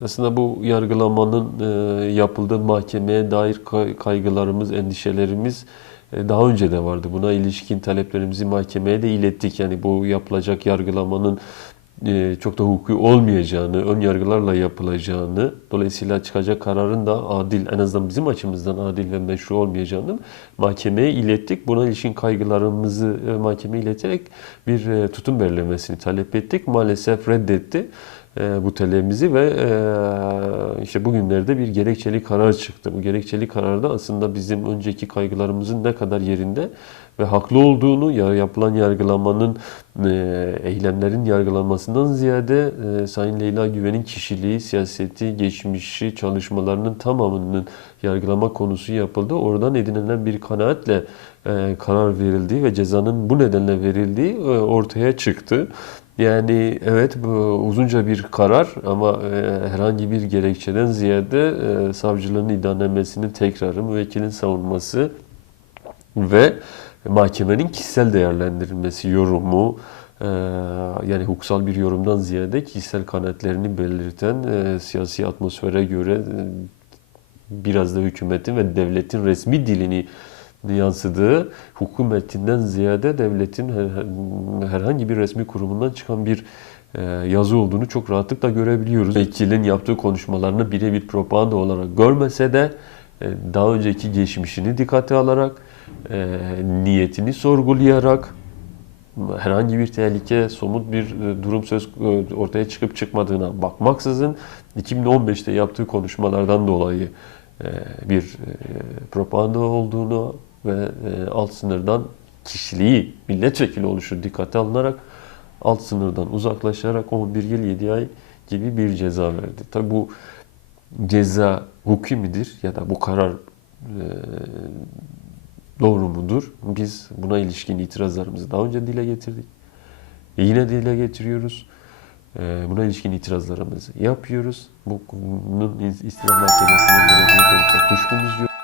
Aslında bu yargılamanın e, yapıldığı mahkemeye dair kay- kaygılarımız, endişelerimiz e, daha önce de vardı. Buna ilişkin taleplerimizi mahkemeye de ilettik. Yani bu yapılacak yargılamanın e, çok da hukuki olmayacağını, ön yargılarla yapılacağını, dolayısıyla çıkacak kararın da adil, en azından bizim açımızdan adil ve meşru olmayacağını mahkemeye ilettik. Buna ilişkin kaygılarımızı e, mahkemeye ileterek bir e, tutum belirlemesini talep ettik. Maalesef reddetti e, bu talebimizi ve e, işte bugünlerde bir gerekçeli karar çıktı. Bu gerekçeli kararda aslında bizim önceki kaygılarımızın ne kadar yerinde ve haklı olduğunu, ya yapılan yargılamanın, e, eylemlerin yargılanmasından ziyade Sayın Leyla Güven'in kişiliği, siyaseti, geçmişi, çalışmalarının tamamının yargılama konusu yapıldı. Oradan edinilen bir kanaatle karar verildiği ve cezanın bu nedenle verildiği ortaya çıktı. Yani evet bu uzunca bir karar ama e, herhangi bir gerekçeden ziyade e, savcılığın idamnamesinin tekrarı, müvekkilin savunması ve mahkemenin kişisel değerlendirilmesi, yorumu, e, yani hukuksal bir yorumdan ziyade kişisel kanaatlerini belirten e, siyasi atmosfere göre e, biraz da hükümetin ve devletin resmi dilini yansıdığı hükümetinden ziyade devletin her- herhangi bir resmi kurumundan çıkan bir e, yazı olduğunu çok rahatlıkla görebiliyoruz. Vekilin yaptığı konuşmalarını birebir propaganda olarak görmese de e, daha önceki geçmişini dikkate alarak, e, niyetini sorgulayarak, herhangi bir tehlike, somut bir durum söz ortaya çıkıp çıkmadığına bakmaksızın 2015'te yaptığı konuşmalardan dolayı bir propaganda olduğunu ve e, alt sınırdan kişiliği milletvekili oluşu dikkate alınarak alt sınırdan uzaklaşarak 11 yıl 7 ay gibi bir ceza verdi. Tabi bu ceza hukuki midir ya da bu karar e, doğru mudur? Biz buna ilişkin itirazlarımızı daha önce dile getirdik. Yine dile getiriyoruz. E, Buna ilişkin itirazlarımızı yapıyoruz. Bunun istinaf mahkemesine geleceği konusunda kuşkumuz yok.